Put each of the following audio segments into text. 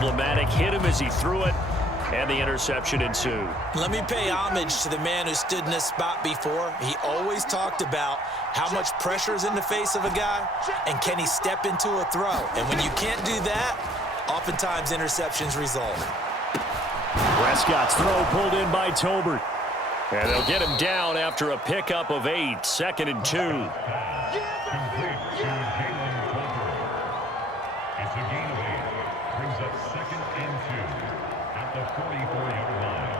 emblematic. Hit him as he threw it, and the interception ensued. Let me pay homage to the man who stood in this spot before. He always talked about how much pressure is in the face of a guy, and can he step into a throw. And when you can't do that, oftentimes interceptions result. Prescott's throw pulled in by Tolbert. And they'll get him down after a pickup of 8, 2nd and 2. It's a gain of 8. Brings up 2nd and 2 at the 44-yard line.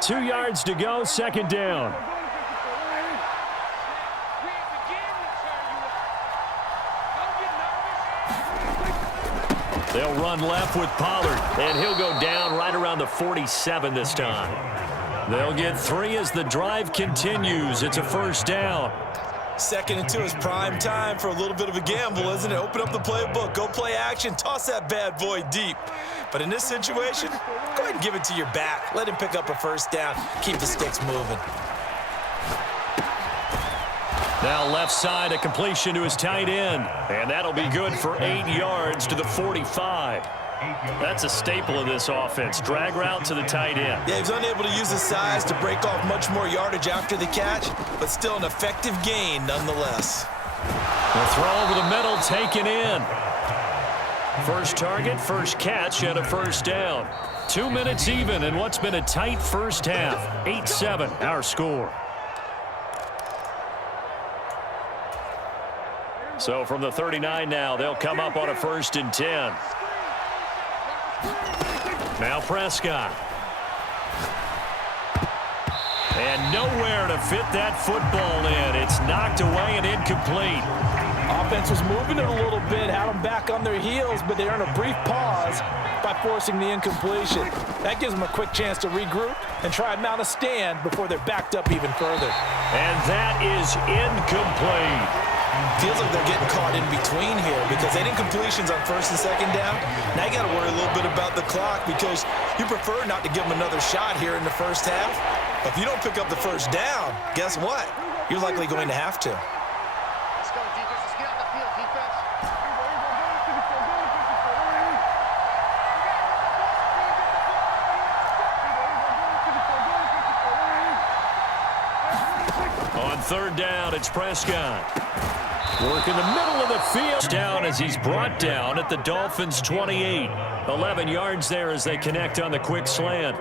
2 yards to go, 2nd down. They'll run left with Pollard, and he'll go down right around the 47 this time. They'll get 3 as the drive continues. It's a 1st down. 2nd and 2 is prime time for a little bit of a gamble, isn't it? Open up the playbook, go play action, toss that bad boy deep. But in this situation, go ahead and give it to your back. Let him pick up a 1st down. Keep the sticks moving. Now left side, a completion to his tight end. And that'll be good for 8 yards to the 45. That's a staple of this offense. Drag route to the tight end. Yeah, he was unable to use his size to break off much more yardage after the catch, but still an effective gain nonetheless. The throw over the middle taken in. First target, first catch, and a 1st down. 2 minutes even in what's been a tight first half. 8-7, our score. So from the 39 now, they'll come up on a 1st and 10. Now Prescott. And nowhere to fit that football in. It's knocked away and incomplete. Offense was moving it a little bit, had them back on their heels, but they earned a brief pause by forcing the incompletion. That gives them a quick chance to regroup and try and mount a stand before they're backed up even further. And that is incomplete. Feels like they're getting caught in between here because they didn't completions on 1st and 2nd down. Now you got to worry a little bit about the clock because you prefer not to give them another shot here in the first half. But if you don't pick up the 1st down, guess what? You're likely going to have to. Let's go, defense. Let's get on the field, defense. On 3rd down, it's Prescott. Work in the middle of the field. Down as he's brought down at the Dolphins' 28. 11 yards there as they connect on the quick slant.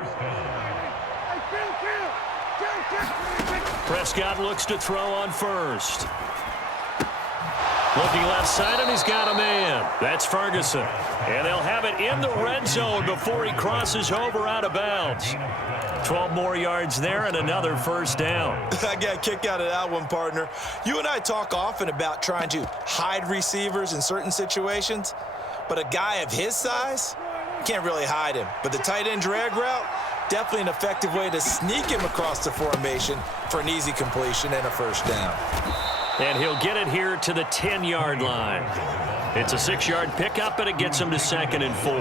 Prescott looks to throw on 1st. Looking left side, and he's got a man. That's Ferguson. And they'll have it in the red zone before he crosses over out of bounds. 12 more yards there and another 1st down. I got a kick out of that one, partner. You and I talk often about trying to hide receivers in certain situations, but a guy of his size, can't really hide him. But the tight end drag route, definitely an effective way to sneak him across the formation for an easy completion and a 1st down. And he'll get it here to the 10-yard line. It's a 6-yard pickup, and it gets him to 2nd and 4.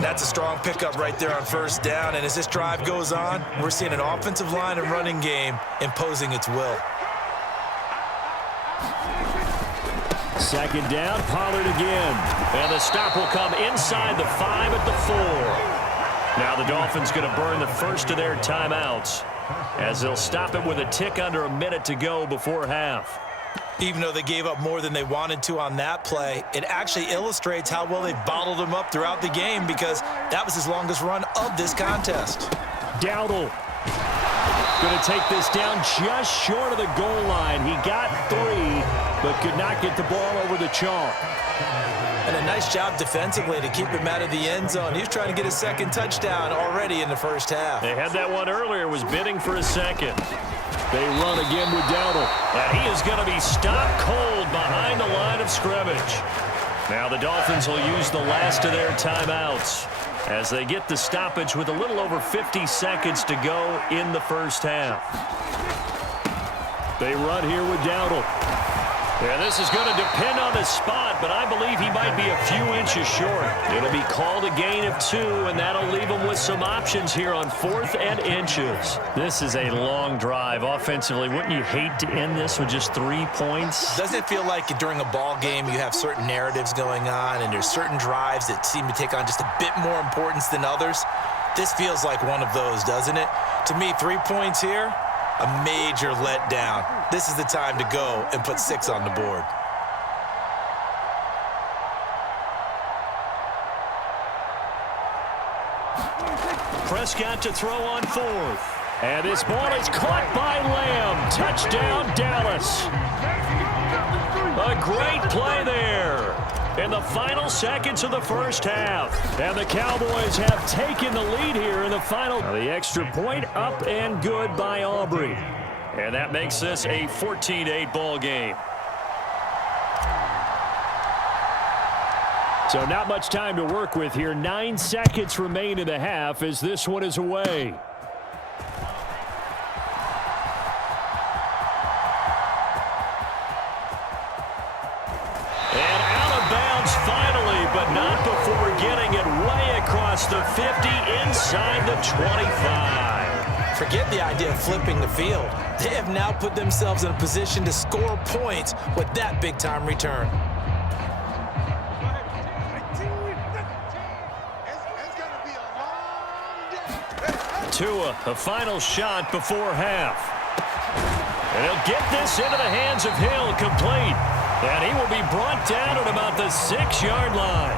That's a strong pickup right there on 1st down. And as this drive goes on, we're seeing an offensive line and running game imposing its will. 2nd down, Pollard again. And the stop will come inside the 5 at the 4. Now the Dolphins going to burn the first of their timeouts as they'll stop it with a tick under a minute to go before half. Even though they gave up more than they wanted to on that play, it actually illustrates how well they bottled him up throughout the game because that was his longest run of this contest. Dowdle going to take this down just short of the goal line. He got 3, but could not get the ball over the chalk. And a nice job defensively to keep him out of the end zone. He was trying to get his 2nd touchdown already in the first half. They had that one earlier, was bidding for a 2nd. They run again with Dowdle. And he is going to be stopped cold behind the line of scrimmage. Now the Dolphins will use the last of their timeouts as they get the stoppage with a little over 50 seconds to go in the first half. They run here with Dowdle. Yeah, this is going to depend on the spot, but I believe he might be a few inches short. It'll be called a gain of 2, and that'll leave him with some options here on 4th and inches. This is a long drive offensively. Wouldn't you hate to end this with just 3 points? Doesn't it feel like during a ball game you have certain narratives going on, and there's certain drives that seem to take on just a bit more importance than others? This feels like one of those, doesn't it? To me, 3 points here, a major letdown. This is the time to go and put 6 on the board. Prescott to throw on 4th. And this ball is caught by Lamb. Touchdown, Dallas. A great play there in the final seconds of the first half. And the Cowboys have taken the lead here in the final. The extra point up and good by Aubrey. And that makes this a 14-8 ball game. So not much time to work with here. 9 seconds remain in the half as this one is away. And out of bounds finally, but not before getting it way across the 50 inside the 25. Forget the idea of flipping the field. They have now put themselves in a position to score points with that big-time return. Tua, a final shot before half. And he'll get this into the hands of Hill, complete. And he will be brought down at about the 6-yard line.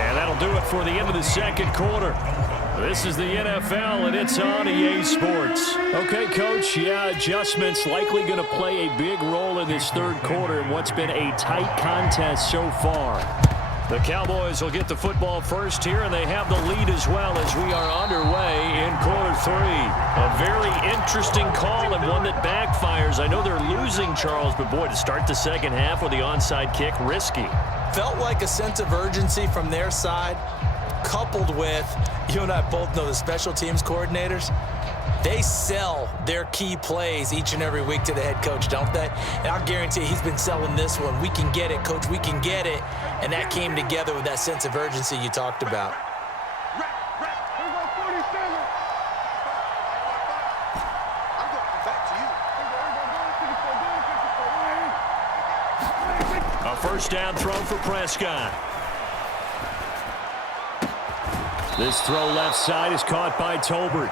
And that'll do it for the end of the second quarter. This is the NFL, and it's on EA Sports. Okay, Coach, yeah, adjustments likely going to play a big role in this third quarter in what's been a tight contest so far. The Cowboys will get the football first here, and they have the lead as well as we are underway in quarter 3. A very interesting call and one that backfires. I know they're losing, Charles, but boy, to start the second half with the onside kick, risky. Felt like a sense of urgency from their side, coupled with, you and I both know the special teams coordinators, they sell their key plays each and every week to the head coach, don't they? And I'll guarantee he's been selling this one. We can get it, Coach, we can get it. And that came together with that sense of urgency you talked about. A first down throw for Prescott. This throw left side is caught by Tolbert.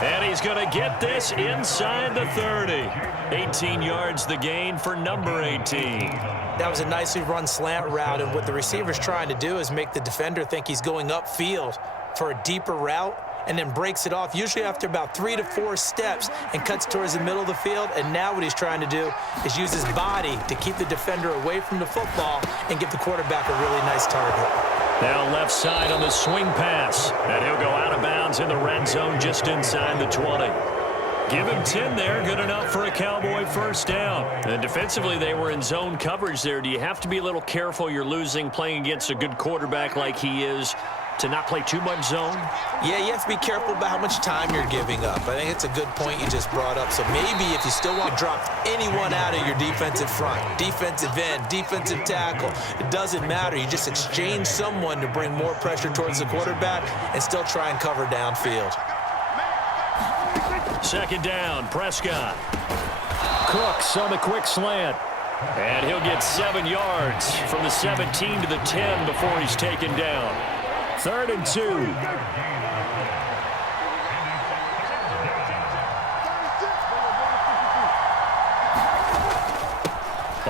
And he's going to get this inside the 30. 18 yards the gain for number 18. That was a nicely run slant route, and what the receiver's trying to do is make the defender think he's going upfield for a deeper route and then breaks it off, usually after about 3 to 4 steps, and cuts towards the middle of the field. And now what he's trying to do is use his body to keep the defender away from the football and give the quarterback a really nice target. Now left side on the swing pass. And he'll go out of bounds in the red zone just inside the 20. Give him 10 there. Good enough for a Cowboy first down. And defensively, they were in zone coverage there. Do you have to be a little careful you're losing playing against a good quarterback like he is to not play too much zone? Yeah, you have to be careful about how much time you're giving up. I think it's a good point you just brought up. So maybe if you still want to drop anyone out of your defensive front, defensive end, defensive tackle, it doesn't matter. You just exchange someone to bring more pressure towards the quarterback and still try and cover downfield. Second down, Prescott. Cooks on the quick slant. And he'll get 7 yards from the 17 to the 10 before he's taken down. 3rd and 2.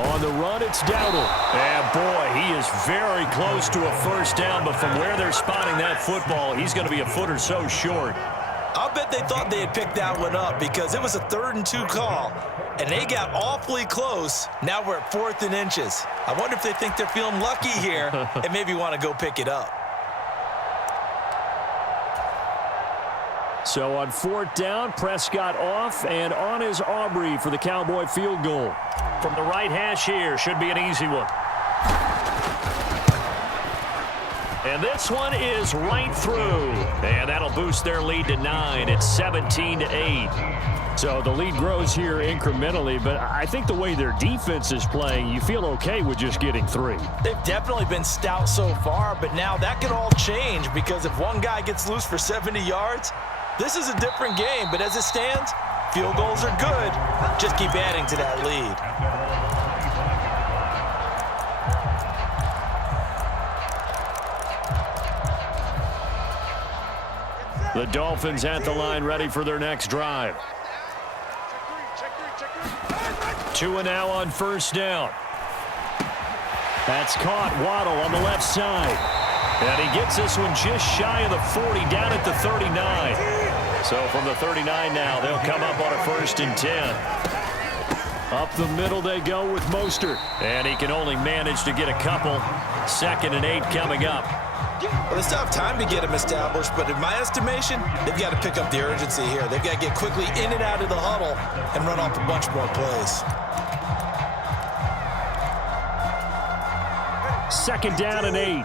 On the run, it's Dowdle. And boy, he is very close to a first down, but from where they're spotting that football, he's going to be a foot or so short. I'll bet they thought they had picked that one up because it was a 3rd and 2 call, and they got awfully close. Now we're at 4th and inches. I wonder if they think they're feeling lucky here and maybe want to go pick it up. So on 4th down, Prescott off, and on is Aubrey for the Cowboy field goal. From the right hash here, should be an easy one. And this one is right through. And that'll boost their lead to 9. It's 17-8. So the lead grows here incrementally, but I think the way their defense is playing, you feel okay with just getting 3. They've definitely been stout so far, but now that could all change because if one guy gets loose for 70 yards, this is a different game. But as it stands, field goals are good. Just keep adding to that lead. The Dolphins at the line ready for their next drive. Tua now on first down. That's caught. Waddle on the left side. And he gets this one just shy of the 40, down at the 39. So from the 39 now, they'll come up on a 1st and 10. Up the middle they go with Mostert. And he can only manage to get a couple. 2nd and 8 coming up. Well, they still have time to get him established, but in my estimation, they've got to pick up the urgency here. They've got to get quickly in and out of the huddle and run off a bunch more plays. 2nd down and 8.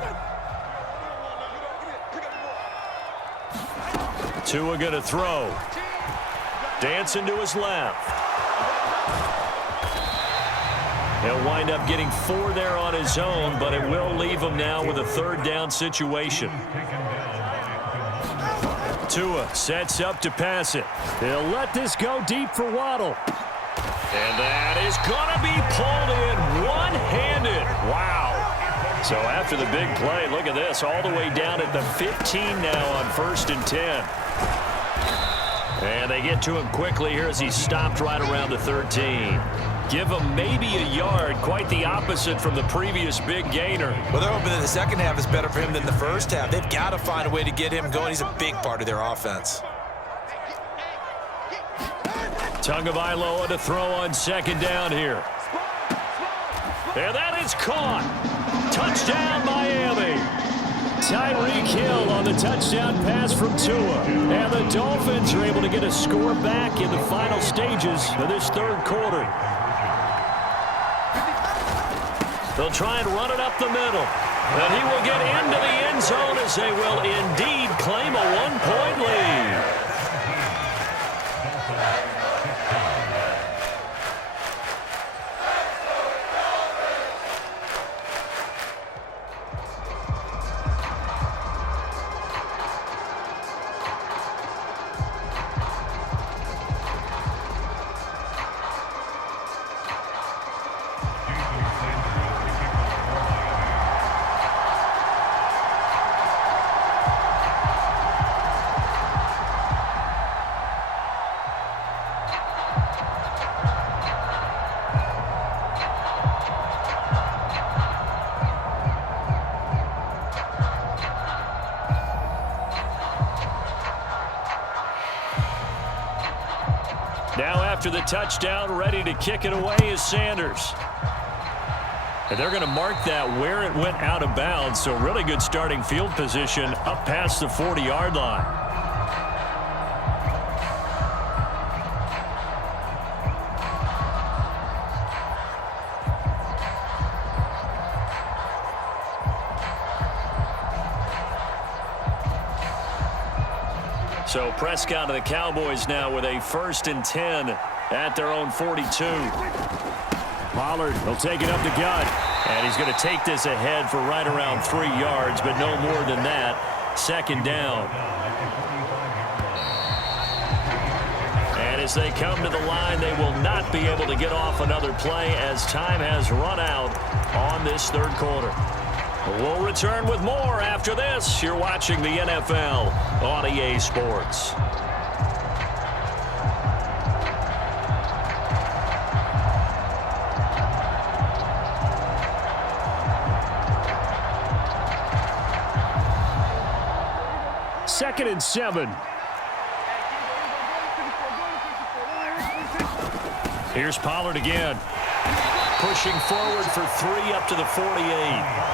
Tua going to throw. Dancing to his left. He'll wind up getting 4 there on his own, but it will leave him now with a 3rd down situation. Tua sets up to pass it. He'll let this go deep for Waddle. And that is going to be pulled in one-handed. Wow. So after the big play, look at this, all the way down at the 15 now on 1st and 10. And they get to him quickly here as he's stopped right around the 13. Give him maybe a yard, quite the opposite from the previous big gainer. Well, they're hoping that the second half is better for him than the first half. They've got to find a way to get him going. He's a big part of their offense. Tagovailoa to throw on 2nd down here. And that is caught. Touchdown, Miami. Tyreek Hill on the touchdown pass from Tua. And the Dolphins are able to get a score back in the final stages of this 3rd quarter. They'll try and run it up the middle. And he will get into the end zone as they will indeed claim a 1-point lead. Now after the touchdown, ready to kick it away is Sanders. And they're going to mark that where it went out of bounds, so really good starting field position up past the 40-yard line. So Prescott of the Cowboys now with a 1st and 10 at their own 42. Pollard will take it up the gut. And he's going to take this ahead for right around 3 yards, but no more than that. 2nd down. And as they come to the line, they will not be able to get off another play as time has run out on this 3rd quarter. We'll return with more after this. You're watching the NFL on EA Sports. Second and 7. Here's Pollard again. Pushing forward for 3 up to the 48.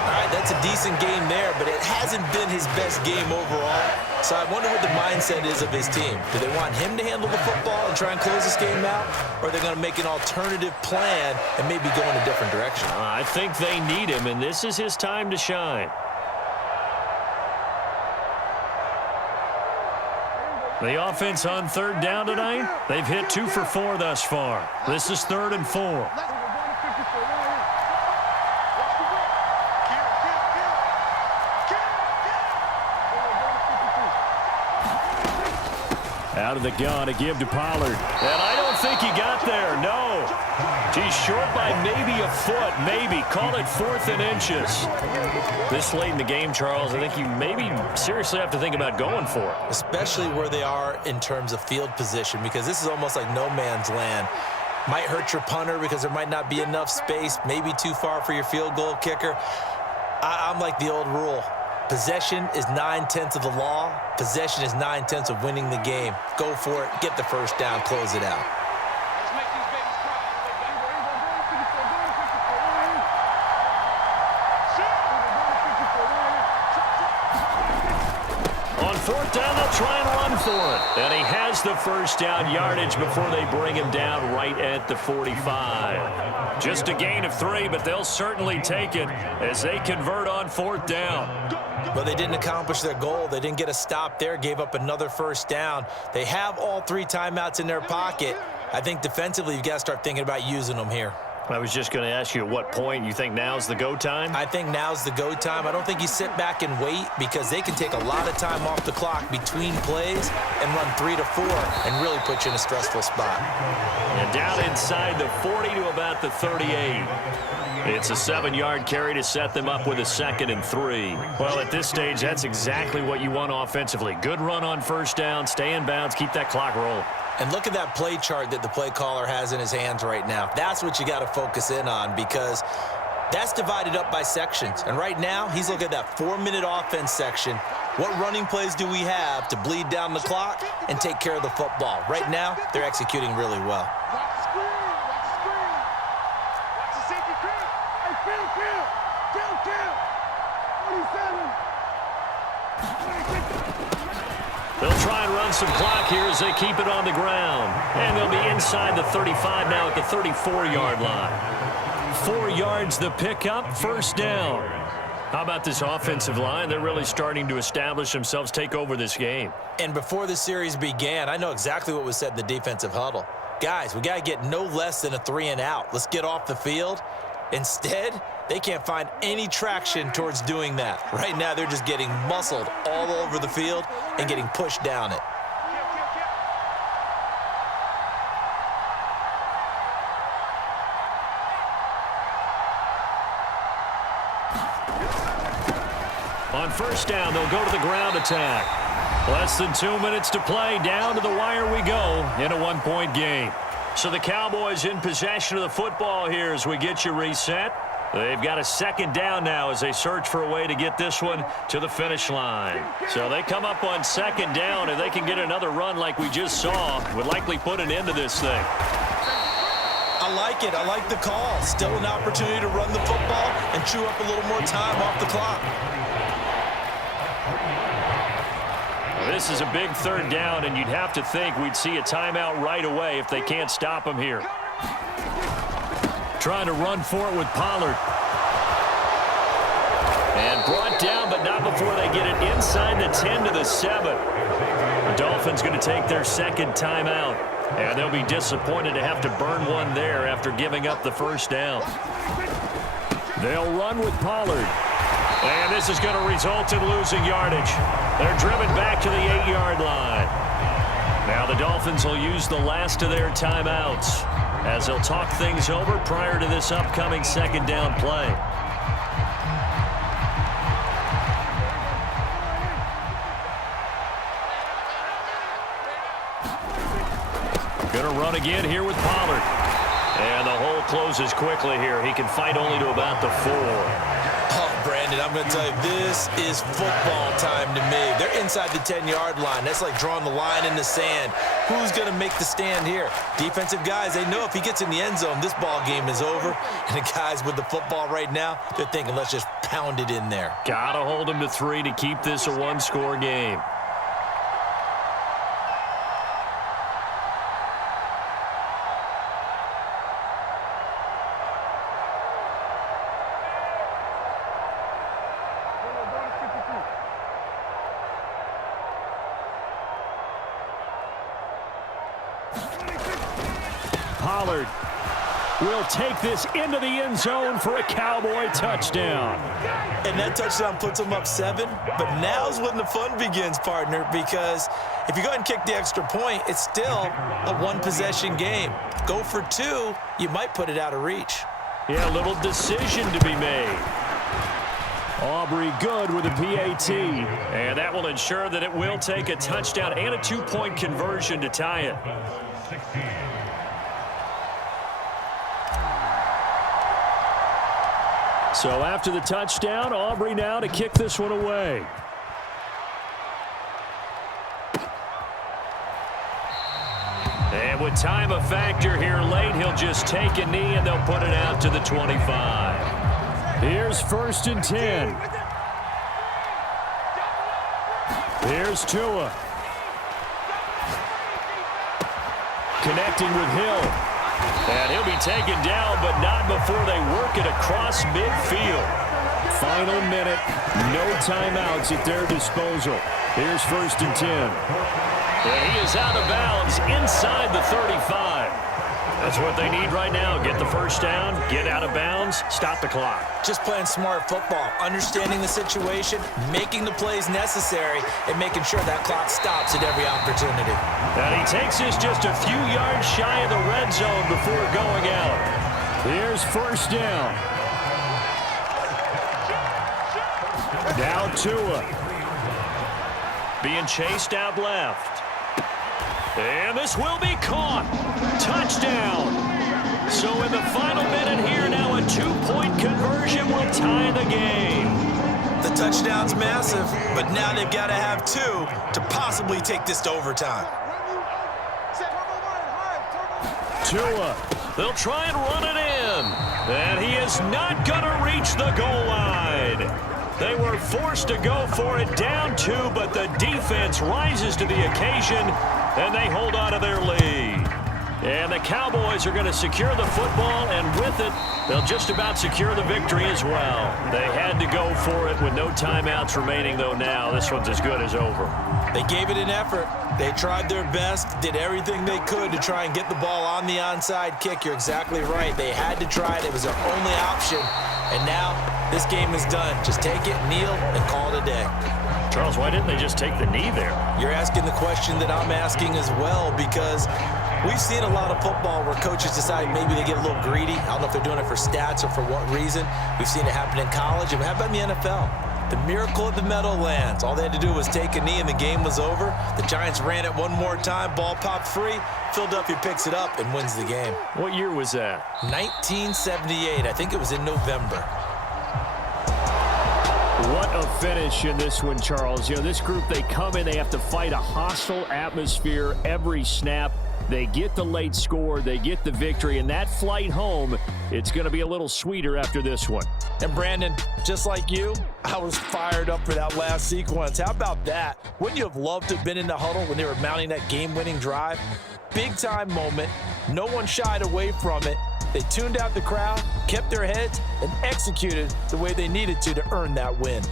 All right, that's a decent game there, but it hasn't been his best game overall. So I wonder what the mindset is of his team. Do they want him to handle the football and try and close this game out? Or are they going to make an alternative plan and maybe go in a different direction? I think they need him, and this is his time to shine. The offense on third down tonight, they've hit 2 for 4 thus far. This is 3rd and 4. Out of the gun to give to Pollard. And I don't think he got there, no. He's short by maybe a foot, maybe. Call it 4th and inches. This late in the game, Charles, I think you maybe seriously have to think about going for it. Especially where they are in terms of field position, because this is almost like no man's land. Might hurt your punter because there might not be enough space, maybe too far for your field goal kicker. I'm like the old rule. Possession is 9/10 of the law. Possession is 9/10 of winning the game. Go for it. Get the first down. Close it out. On 4th down, they'll try and run for it. And he has the first down yardage before they bring him down right at the 45. Just a gain of 3, but they'll certainly take it as they convert on 4th down. But they didn't accomplish their goal. They didn't get a stop there, gave up another first down. They have all 3 timeouts in their pocket. I think defensively you've got to start thinking about using them here. I was just going to ask you at what point you think now's the go time? I think now's the go time. I don't think you sit back and wait because they can take a lot of time off the clock between plays and run 3 to 4 and really put you in a stressful spot. And down inside the 40 to about the 38. It's a 7-yard carry to set them up with a 2nd and 3. Well, at this stage, that's exactly what you want offensively. Good run on first down, stay in bounds, keep that clock rolling. And look at that play chart that the play caller has in his hands right now. That's what you got to focus in on because that's divided up by sections. And right now, he's looking at that 4-minute offense section. What running plays do we have to bleed down the clock and take care of the football? Right now, they're executing really well. Watch the screen. Watch the screen. Watch the safety crew. Hey, Phil. Kill. 47. They'll try and run some clock here as they keep it on the ground. And they'll be inside the 35 now at the 34-yard line. 4 yards the pickup, first down. How about this offensive line? They're really starting to establish themselves, take over this game. And before the series began, I know exactly what was said in the defensive huddle. Guys, we got to get no less than a 3 and out. Let's get off the field. Instead, they can't find any traction towards doing that. Right now, they're just getting muscled all over the field and getting pushed down it. On first down, they'll go to the ground attack. Less than 2 minutes to play. Down to the wire we go in a 1-point game. So the Cowboys in possession of the football here as we get you reset. They've got a 2nd down now as they search for a way to get this one to the finish line. So they come up on 2nd down, and they can get another run like we just saw. Would likely put an end to this thing. I like it. I like the call. Still an opportunity to run the football and chew up a little more time off the clock. This is a big 3rd down, and you'd have to think we'd see a timeout right away if they can't stop him here. Trying to run for it with Pollard. And brought down, but not before they get it inside the 10 to the 7. The Dolphins going to take their 2nd timeout, and they'll be disappointed to have to burn one there after giving up the first down. They'll run with Pollard. And this is going to result in losing yardage. They're driven back to the 8-yard line. Now the Dolphins will use the last of their timeouts as they'll talk things over prior to this upcoming 2nd down play. Going to run again here with Pollard. And the hole closes quickly here. He can fight only to about the 4. Oh, Brandon, I'm going to tell you, this is football time to me. They're inside the 10-yard line. That's like drawing the line in the sand. Who's going to make the stand here? Defensive guys, they know if he gets in the end zone, this ball game is over. And the guys with the football right now, they're thinking, let's just pound it in there. Got to hold him to 3 to keep this a 1-score game. Pollard will take this into the end zone for a Cowboy touchdown. And that touchdown puts them up 7. But now's when the fun begins, partner, because if you go ahead and kick the extra point, it's still a one-possession game. Go for 2, you might put it out of reach. Yeah, a little decision to be made. Aubrey good with a PAT. And that will ensure that it will take a touchdown and a 2-point conversion to tie it. 16. So after the touchdown, Aubrey now to kick this one away. And with time a factor here late, he'll just take a knee and they'll put it out to the 25. Here's 1st and 10. Here's Tua. Connecting with Hill. And he'll be taken down, but not before they work it across midfield. Final minute, no timeouts at their disposal. Here's 1st and 10. And he is out of bounds inside the 35. That's what they need right now. Get the first down, get out of bounds, stop the clock. Just playing smart football, understanding the situation, making the plays necessary, and making sure that clock stops at every opportunity. And he takes this just a few yards shy of the red zone before going out. Here's 1st down. Now Tua. Being chased out left. And this will be caught. Touchdown. So in the final minute here, now a 2-point conversion will tie the game. The touchdown's massive, but now they've got to have 2 to possibly take this to overtime. Tua. They'll try and run it in. And he is not going to reach the goal line. They were forced to go for it down 2, but the defense rises to the occasion, and they hold on to their lead. And the Cowboys are going to secure the football, and with it, they'll just about secure the victory as well. They had to go for it with no timeouts remaining, though now this one's as good as over. They gave it an effort. They tried their best, did everything they could to try and get the ball on the onside kick. You're exactly right. They had to try it. It was their only option. And now this game is done. Just take it, kneel, and call it a day. Charles, why didn't they just take the knee there? You're asking the question that I'm asking as well, because we've seen a lot of football where coaches decide maybe they get a little greedy. I don't know if they're doing it for stats or for what reason. We've seen it happen in college, and how about in the NFL? The miracle of the Meadowlands. All they had to do was take a knee and the game was over. The Giants ran it one more time. Ball popped free. Philadelphia picks it up and wins the game. What year was that? 1978. I think it was in November. What a finish in this one, Charles. You know, this group, they come in, they have to fight a hostile atmosphere every snap. They get the late score, they get the victory, and that flight home, it's going to be a little sweeter after this one. And Brandon, just like you, I was fired up for that last sequence. How about that? Wouldn't you have loved to have been in the huddle when they were mounting that game-winning drive? Big-time moment. No one shied away from it. They tuned out the crowd, kept their heads, and executed the way they needed to earn that win.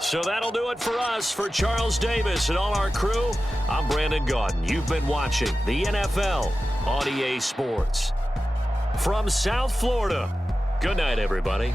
So that'll do it for us. For Charles Davis and all our crew, I'm Brandon Gaudin. You've been watching the NFL on EA Sports. From South Florida, good night, everybody.